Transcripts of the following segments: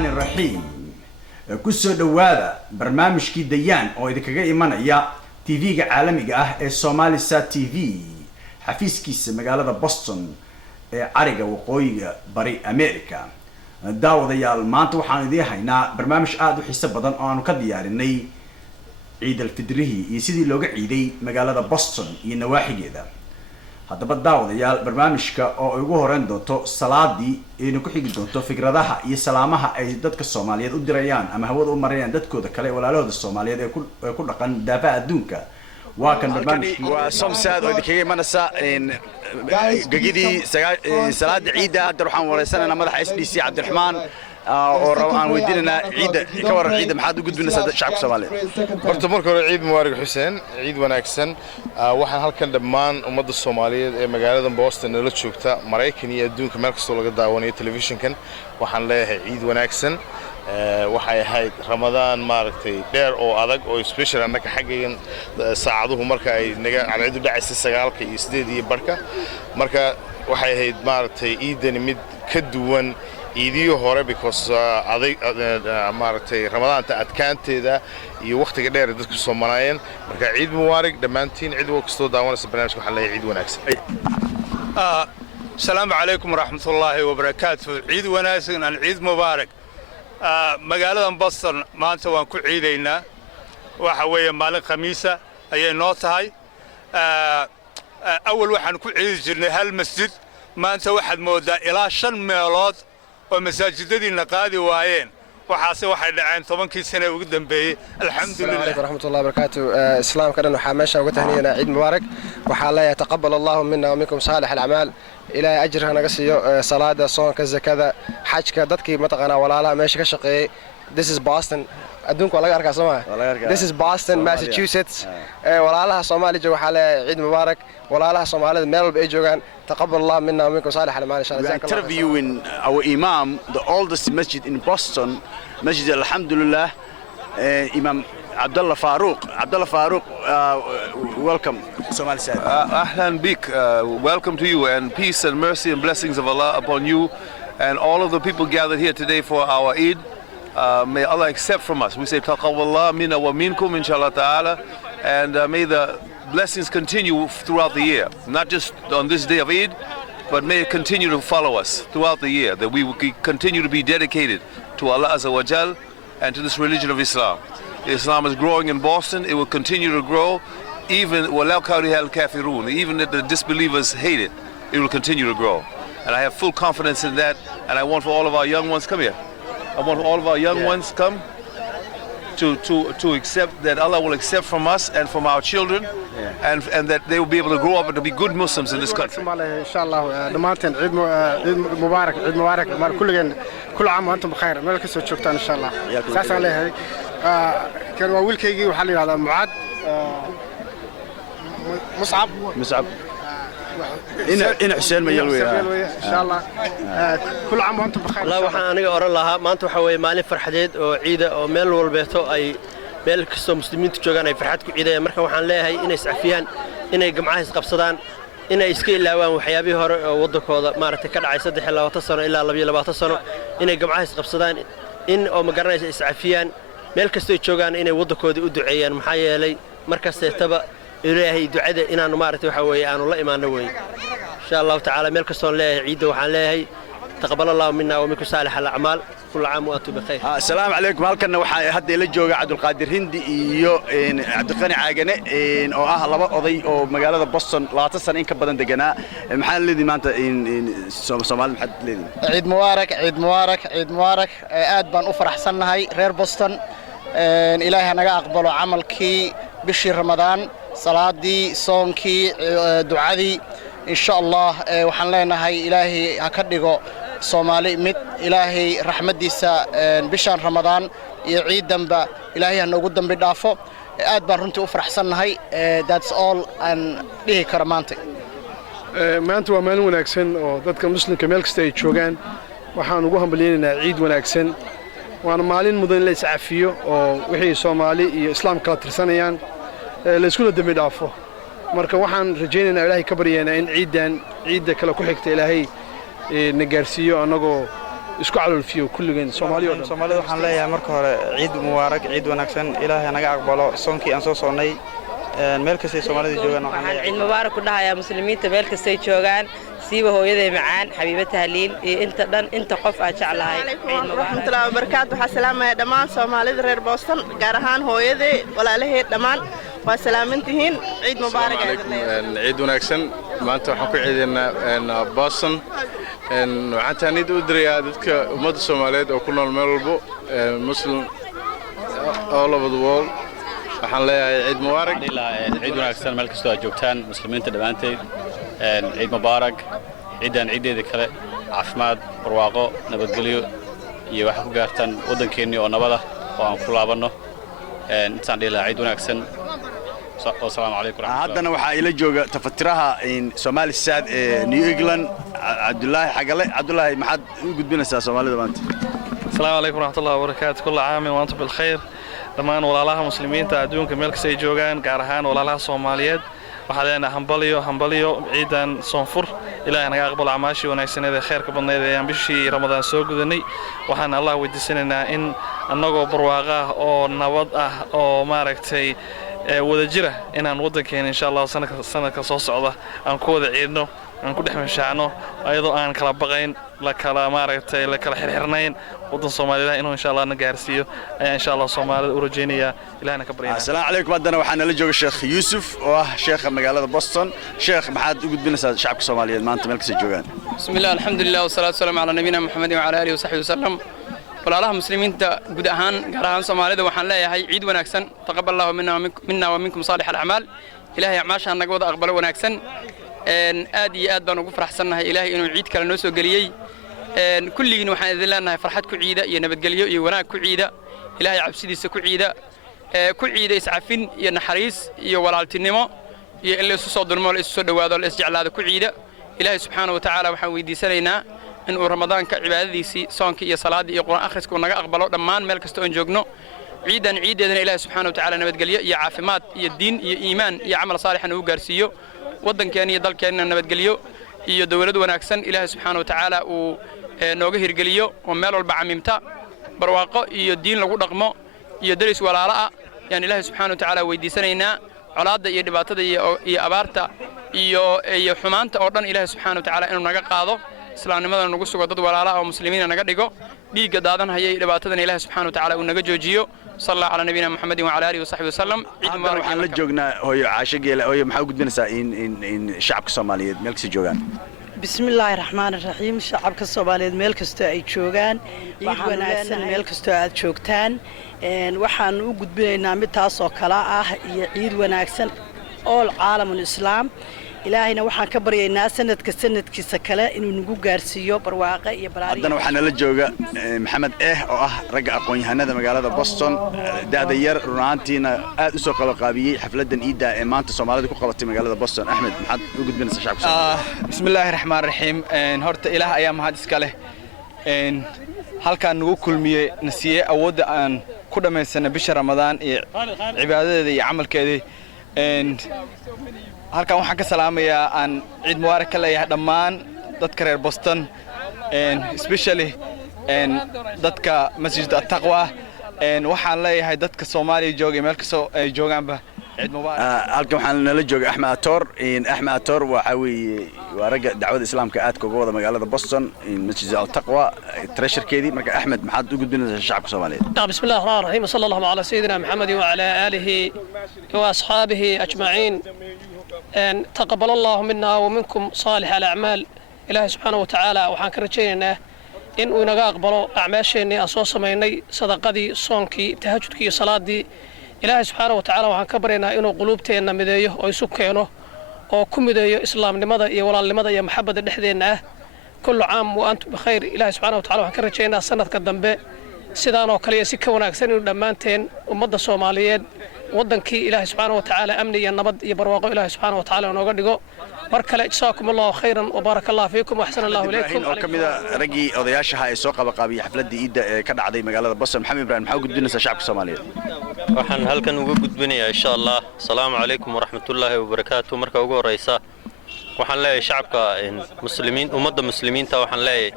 الرحمن الرحيم كسو دوادا برنامجكي ديان oo idinkaga imanaya TV-ga caalamiga ah ee Somalisat TV xafiiskiisa magaalada Boston ee ariga waqooyiga bari America daawadayaal maanta waxaan idin haynaa barnaamij aad u xiiso badan oo aanu ka diyaarinay ciid al-fidrihi iyo sidii looga ciiday magaalada Boston iyo nawaaxigeeda haddaba daawadayaal barnaamijka oo ugu horeen doonto salaadii inuu ku xigi doonto fikradaha iyo salaamaha ay dadka Soomaaliyeed u dirayaan ama hawada u marayaan dadkooda kale walaalahooda Soomaaliyeed ee ku dhaqan daafaha adduunka waa kan barnaamijku waa Somsaad oo idinkaga imanaysa gagidii salaada ciida hadda waxaan wareysanaynaa madaxa SDC Cabdiraxmaan oo aan weydiinayna ciida ka waran ciida maxaad u gudbinaysaa shacabka Soomaaliyeed horta marka hore ciid mubaarak Xuseen ciid wanaagsan waxaan halkan dhammaan ummadda Soomaaliyeed ee magaalada Boston la joogta Mareykan iyo adduunka meel kasta laga daawanayo television-kan waxaan leeyahay ciid wanaagsan waxay ahayd Ramadaan maaragtay dheer oo adag oo special anaka xaqiiqan saacaduhu marka ay naga cadceedu dhacaysay 9 iyo 8 iyo barka marka waxay ahayd maaragtay ciidan mid ka duwan iidiyo hore because aday maaragtay Ramadaanta adkaanteeda iyo waqtiga dheer dadku Soomaaliyeed marka ciid mubaarak dhamaantiin cid walba daawanaysa barnaamijka waxaan leeyahay ciid wanaagsan السلام عليكم ورحمة الله وبركاته عيد وناسنا عيد مبارك مقالة بصر ما أنت وانكو عيدينا وحوية مالك خميسة أي نوت هاي أول واحد نكون عيد جرنا هالمسجد ما أنت واحد مودا إلى 5 ميلاد ومساجد النقادي وعين وحاسي واحد عين طبعا كل سنة وقدم به الحمد لله. السلام عليكم ورحمة الله وبركاته. إسلام كرنا وحماشة وتهنينا عيد مبارك وحالا يتقبل الله منا ومنكم صالح الأعمال إلى أجرها نقصي صلاة صوم كذا كذا حج كدتك متقنا ولا لا ماشي كشقي. This is Boston. أدونك ولا أركع سماه. This is Boston, Massachusetts. ولا لها صومالي جو حلا عيد مبارك ولا لها صومالي ميل بيجوان تقبل الله منا ومنكم صالح الأعمال إن شاء الله. We are interviewing our Imam, the oldest masjid in Boston, Masjid Alhamdulillah, Imam Abdullah Farouk. Abdullah Farouk, welcome to Somalisat. Ahlan bik, welcome to you and peace and mercy and blessings of Allah upon you and all of the people gathered here today for our Eid. May Allah accept from us. We say taqawwallah minna wa minkum inshallah ta'ala and may the blessings continue throughout the year, not just on this day of Eid, but may it continue to follow us throughout the year, that we will continue to be dedicated to Allah Azza wa Jal and to this religion of Islam. Islam is growing in Boston, it will continue to grow, even if the disbelievers hate it, it will continue to grow. And I have full confidence in that, and I want for all of our young ones, come here. I want all of our young ones come to accept that Allah will accept from us and from our children and that they will be able to grow up and to be good Muslims in this country. Inshallah, dhammaanteen ciid mubaarak mar kulligeen kul caam wa antum bikhair meel ka soo joogtaan inshallah saas aan leeyahay kan waa wiilkaygii waxa la yiraahdaa Mucaad Muscab إن حسين ما يلوي إن شاء الله كل عام وأنتم بخير. لا وحنا أنا أقول لها ما أنتم حوي مالي فرحديد أو عيدة أو ميل والبيتو أي ميل كسو مسلمين تجوجان أي فرحتكم عيدة مركب وحنا لها هي إن يسعفيان إن يجمعها قبصدان إن يسكيل لها وحيابي هر وضك هذا ما رتكل عيسى ده حلا وتصنع إلا الله بيلا بتصنع إن يجمعها قبصدان إن أو مقرنا يسعفيان ميل كسو تجوجان إن وضك هذا أدعيان محيا لي مركز تتبع إلهي دعاء إن أنا مارت وحوي أنا الله إيمان نوي إن شاء الله تعالى ملك صون له عيد وحن له تقبل الله منا ومنكم صالح الأعمال كل عام وأنتم بخير. السلام عليكم هلكنا وحا هدي لا jooga عبد القادر هندي iyo عبد القني عاقنه oo ah laba oday oo magaalada Boston 20 sano in ka badan deganaa maxaa leeyahay maanta Soomaali maxad leeyahay ciid mubaarak aad baan u faraxsanahay reer Boston ilaahay naga aqbalo amalkii bishii Ramadaan salaadii soonkii ducadii insha Allah waxaan leenahay ilaahay ha ka dhigo Soomaali mid ilaahay raxmadiisa bishan Ramadaan iyo ciidanba ilaahay ha noogu dambi dhaafo aad baan runtii u faraxsanahay that's all aan dhihi karo maanta waa maalin wanaagsan oo dadka muslimka meel kasta ay joogaan waxaan ugu hambalyeynaa ciid wanaagsan waana maalin mudan la iscafiyo oo wixii Soomaali iyo Islaam kala tirsanayaan la isku dambi dhaafo marka waxaan rajaynaynaa ilaahay ka baryeena in ciidda kala ku xigta ilaahay na gaarsiiyo anagoo isku calolfiyo kulligeen Soomaaliya oo dhan. Soomaalida waxaan leeyahay marka hore ciid mubaarak ciid wanaagsan Ilaahay naga aqbalo soonkii aan soo soonnay meel kasta Soomaalida joogaan waxaan leeyahay ciid mubaarak ku dhahayaa muslimiinta meel kasta joogaan siiba hooyaday macaan Xabiiba Tahliil iyo inta qof aan jeclahay ciid mubaarak warahmatullahi wabarakatuh waxa salaamaya dhammaan Soomaalida reer Boston gaar ahaan hooyaday walaalaheed dhammaan waa salaamantihiin ciid mubaarak ciid wanaagsan maanta waxaan ku ciideynaa Boston waxaan taanid u dirayaa dadka ummadda Soomaaliyeed oo ku nool meel walba muslim all over the world waxaan leeyahay ciid mubaarak ciid wanaagsan meel kastoo aad joogtaan muslimiinta dhammaanteed ciid mubaarak ciidan ciideeda kale caafimaad barwaaqo nabadgelyo iyo waxa ku gaartaan waddankeennii oo nabada oo aan ku laabanno intaan dhihi lahaa ciid wanaagsan والسلام عليكم ورحمة الله. هذا waxaa ila jooga tafatiraha Somali Sad ee New England Abdullahi Xagale Abdullahi maxaad u gudbinaysaa Soomaalida maanta السلام عليكم ورحمة الله وبركاته كل عام وأنتم بالخير dhammaan walaalaha muslimiinta adduunka meel kasta ay joogaan gaar ahaan walaalaha Soomaaliyeed waxaan leenahay hambaliyo ciidan soonfur Ilaahay naga aqbalo amaashii wanaagsaneed ee khayrka badneed ee aan bishii Ramadaan soo gudanay waxaan Allah weydiisanaynaa in annagoo barwaaqo ah oo nabad ah oo maaragtay wada jira inaan waddankeena insha Allah sanadka soo socda aan ku wada ciidno aan ku dhexmashaacno ayadoo aan kala baqayn la kala maaragtay la kala xirxirnayn waddan Soomaaliyeed inuu insha Allah na gaarsiiyo ayaa insha Allah Soomaalida u rajeynaya Ilaahna ka baryana assalaamu calaykum haddana waxaan la jooga Sheekh Yuusuf oo ah sheekha magaalada Boston sheekh maxaad u gudbinaysaa shacabka Soomaaliyeed maanta meel kasta joogaan bismillaah alxamdulillaah wasalaatu wasalaamu calaa nabiyina Muhammad wa calaa aalihi wa sahbihi wasallam walaalaha muslimiinta guud ahaan gaar ahaan Soomaalida waxaan leeyahay ciid wanaagsan taqabbalallahu minna wa minkum saalih al-a'maal Ilaahay acmaasha naga wada aqbalo wanaagsan aad iyo aad baan ugu faraxsanahay Ilaahay inuu ciid kale noo soo galiyay kulligiin waxaan idin leenahay farxad ku ciida iyo nabadgelyo iyo wanaag ku ciida Ilaahay cabsidiisa ku ciida iscafin iyo naxariis iyo walaaltinimo iyo in la isu soo dulmo la isu soo dhawaado la is jeclaado ku ciida Ilaahay subxaanahu wa ta'aala waxaan weydiisanaynaa in uu ramadaanka cibaadadiisii soonka iyo salaada iyo quraan akhriska naga aqbalo dhammaan meel kasta oo joogno ciideedana Ilaahay subxaanahu wa ta'aala nabadgelyo iyo caafimaad iyo diin iyo iimaan iyo amal saalixan uu gaarsiiyo waddankeena iyo dalkeena nabadgelyo iyo dawlad wanaagsan Ilaahay subxaanahu wa ta'aala uu nooga hirgeliyo oo meel walba camimta barwaaqo iyo diin lagu dhaqmo iyo daris walaalo ah yaan Ilaahay subxaanahu wa ta'aala weydiisanaynaa colaadda iyo dhibaatada iyo abaarta iyo xumaanta oo dhan Ilaahay subxaanahu wa ta'aala inuu naga qaado islaamnimada nagu sugo dad walaalaha oo muslimiina naga dhigo dhiiga daadan hayay dhibaatadan Ilaahay subxaanahu wa ta'aala uu naga joojiyo sallallahu ala nabiyina Muhammad wa ala alihi wa sahbihi wasallam ciid mubaarak waxaan la joognaa hooyo Caasho Geele hooyo maxaa u gudbinaysaa in shacabka Soomaaliyeed meel kasta joogaan bismillaahi raxmaani raxiim shacabka Soomaaliyeed meel kasta ay joogaan ciid wanaagsan meel kasta aad joogtaan waxaan u gudbinaynaa mid taas oo kala ah iyo ciid wanaagsan oo caalamul islaam ilaahayna waxaan ka baryaynaa sanadkiisa kale inuu nagu gaarsiiyo barwaaqo iyo baraari haddana waxaan la jooga maxamed oo ah ragga aqoon-yahanada magaalada Boston da'da yar runaantiina aad u soo qabanqaabiyay xafladan ciida ee maanta Soomaalida ku qabatay magaalada Boston Ahmed maxaad u gudbinaysaa shacabka Soomaaliyeed bismillaahir rahmaanir rahiim horta ilaah ayaa mahad iska leh halkaan nagu kulmiyay nasiye awoodda aan ku dhameysana bisha Ramadaan iyo cibaadadeeda iyo camalkeeda halkan waxaan ka salaamayaa aan ciid mubaarak ka leeyahay dhammaan dadka reer Boston especially dadka masjidda Taqwa waxaan leeyahay dadka Soomaaliya jooga meel kasta ay joogaanba ciid mubaarak halkan waxaan nala jooga Axmed Atoor waxa weeye waa ragga dacwada islaamka aadka uga wada magaalada Boston masjidda Taqwa treasure-keedii marka Axmed maxaad u gudbinaysaa shacabka Soomaaliyeed bismillaahir rahmaanir rahiim sallallahu ala sayyidina Muhammad wa ala alihi wa ashabihi ajma'in تقبل الله منا ومنكم صالح الأعمال إلهي سبحانه وتعالى وحان كرجينا إن ونجا أقبلوا أعماشنا أصوص مني صدقتي صونكي تهجدكي صلاتي إلهي سبحانه وتعالى وحان كبرنا إنه قلوبتنا مديه ويسكينه وكم مديه إسلام لماذا ولا لماذا يا محبة الدحدينا كل عام وأنتم بخير إلهي سبحانه وتعالى وحان كرجينا سنة قدام سيدان وكلية سكة وناكسن دمانتين ومدة الصوماليين ودنكي إلهي سبحانه وتعالى أمني النبض يبرواقه إلهي سبحانه وتعالى ونقدقه مركل جزاكم الله خيرا وبارك الله فيكم وأحسن الله إليكم وكمل رجي أضياشها السوق بقابي حفلة إيد كذا عدي مقالة بصر محمد إبراهيم حاول قد بنسى شعب الصومالي وحن هل كان وجود بني إن شاء الله السلام عليكم ورحمة الله وبركاته مركب وجو رئيسة waxaan leeyahay shacabka muslimiin ummadda muslimiinta waxaan leeyahay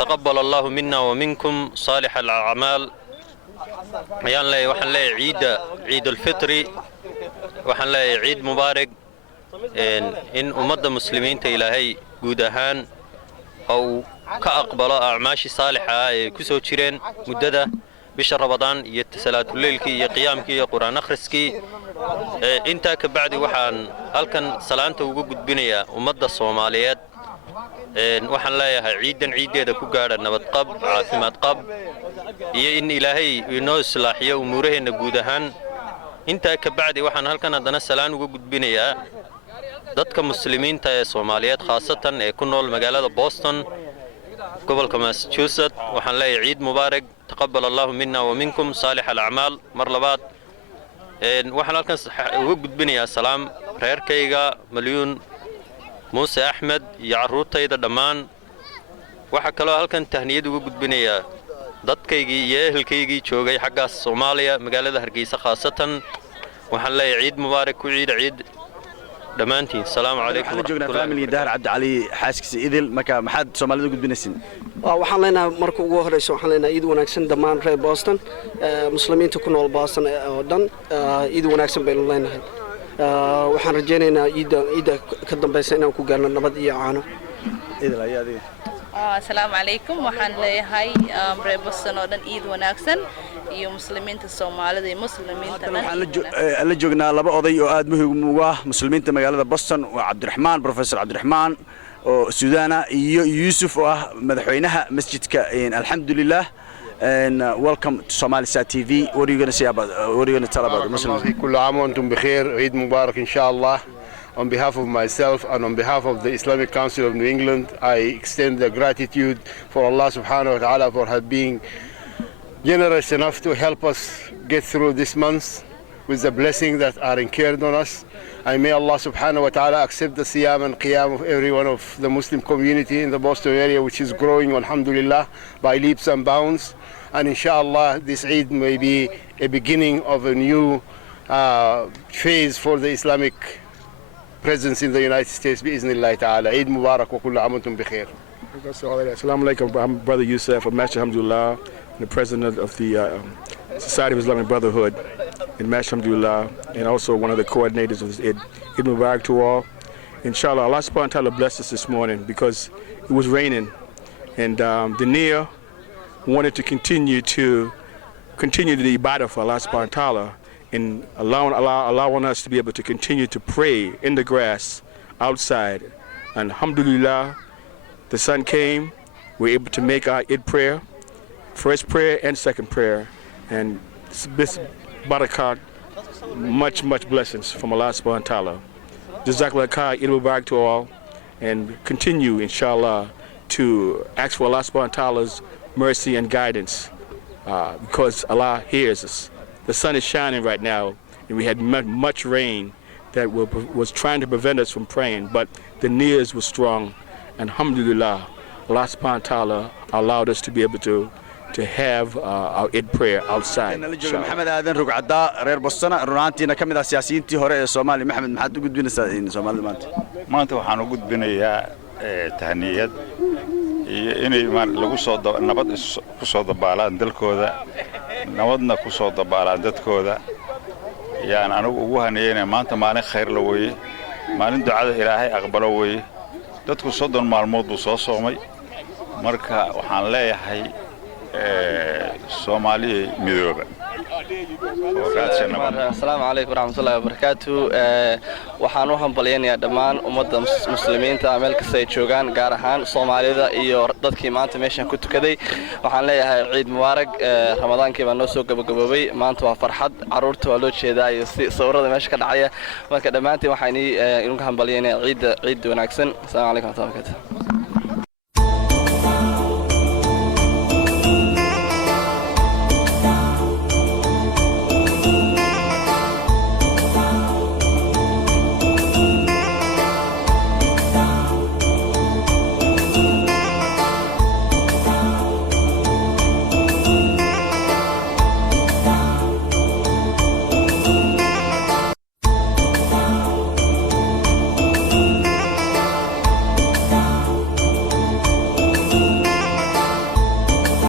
taqabbal Allahu minna wa minkum salih al-a'mal ayaan leeyahay waxaan leeyahay ciid al-fitri waxaan leeyahay ciid mubaarak in ummadda muslimiinta ilaahay guud ahaan oo ka aqbalo acmaashi saalixa ee ku soo jireen muddada bisha Ramadaan iyo salaatul leylkii iyo qiyaamkii iyo quraan akhriskii inta ka bacdi waxaan halkan salaanta ugu gudbinayaa ummadda Soomaaliyeed waxaan leeyahay ciideeda ku gaadha nabad qab caafimaad qab iyo in ilaahay inoo islaaxiyo umuuraheena guud ahaan inta ka bacdi waxaan halkan haddana salaan ugu gudbinayaa dadka muslimiinta ee Soomaaliyeed khaasatan ee ku nool magaalada Boston gobolka Massachusetts waxaan leeyahay ciid mubaarak taqabbal Allahu minna wa minkum salih al-a'mal mar labaad waxaan halkan ugu gudbinayaa salaam reerkayga Malyuun Muuse Axmed iyo carruurtayda dhammaan waxa kale oo halkan tahniyad ugu gudbinayaa dadkaygii iyo ehelkaygii joogay xaggaas Soomaaliya magaalada Hargeysa khaasatan waxaan leeyahay ciid mubaarak ku ciid dhammaantiin salaamu calaykum waxaan joognaa family Dahar Cabdi Cali xaaskiisa idil marka maxaad Soomaalida gudbinaysin waxaan leenahay marka ugu horeyso waxaan leenahay ciid wanaagsan dhammaan reer Boston muslimiinta ku nool Boston oo dhan ciid wanaagsan baynu leenahay waxaan rajaynaynaa ciida ka dambaysa inaan ku gaarno nabad iyo caano idil ayaadi السلام عليكم waxaan leeyahay reer Boston oo dhan ciid wanaagsan iyo muslimiinta Soomaalida iyo muslimiinta waxaan la joognaa laba oday oo aad muhiim ugu ah muslimiinta magaalada Boston waa Cabdiraxmaan Professor Cabdiraxmaan oo Suudaana iyo Yusuf oo ah madaxweynaha masjidka alxamdulillah and welcome to Somalisat TV. What are you going to say about what are you going to tell about the Muslims? كل عام وانتم بخير عيد مبارك إن شاء الله. On behalf of myself and on behalf of the Islamic Council of New England, I extend the gratitude for Allah subhanahu wa ta'ala for being generous enough to help us get through this month with the blessings that are incurred on us. And may Allah subhanahu wa ta'ala accept the siyam and qiyam of every one of the Muslim community in the Boston area, which is growing, alhamdulillah, by leaps and bounds. And inshallah, this Eid may be a beginning of a new phase for the Islamic presence in the United States bi'iznillahi ta'ala. Eid Mubarak wa kullu aam antum bikhair. Assalamu alaikum. I'm Brother Youssef of Mash Alhamdulillah, the president of the Society of Islamic Brotherhood in Mash Alhamdulillah, and also one of the coordinators of this Eid. Eid Mubarak to all. Inshallah, Allah subhanahu wa ta'ala blessed us this morning because it was raining, and the Nia wanted to continue the ibadah for Allah subhanahu wa ta'ala, in allowing us to be able to continue to pray in the grass outside. And alhamdulillah, the sun came, we were able to make our Eid prayer, first prayer and second prayer, and this barakat, much blessings from Allah subhanahu wa ta'ala. Jazakallah khair, Eid Mubarak to all, and continue inshallah to ask for Allah subhanahu wa ta'ala's mercy and guidance because Allah hears us. The sun is shining right now, and we had much rain that was trying to prevent us from praying, but the niyas were strong, and alhamdulillah, Allah subhanahu wa ta'ala allowed us to be able to have our Eid prayer outside. Maxamed Aadan Rugcada reer Boston runaantiina kamid ah siyaasiyiintii hore ee Soomaaliya. Maxamed, maxaad u gudbinaysaa in Soomaalida maanta waxaan u gudbinayaa tahniyad iyo inay lagu soo nabad ku soo dabaalaan dalkooda, nabadna ku soo dabaalaan dadkooda. yaan anigu ugu haneeyay maanta maalin khayr la weeye, maalin ducada Ilaahay aqbalo weeye. dadku 30 maalmood buu soo soomay, marka waxaan leeyahay Soomaaliya midooba. Assalaamu calaykum waraxmatullaahi wabarakaatuh. waxaan u hambaleynayaa dhammaan ummadda muslimiinta meel kasta ay joogaan, gaar ahaan Soomaalida iyo dadkii maanta meeshan ku tukaday. waxaan leeyahay ciid mubaarak. Ramadaankii baa noo soo gabagaboobay, maanta waa farxad, carruurta waa loo jeedaa iyo sawirada meesha ka dhacaya. marka dhammaantiin waxaan idinku hambaleynayaa ciid wanaagsan. Assalaamu calaykum waraxmatullaahi wabarakaatuh.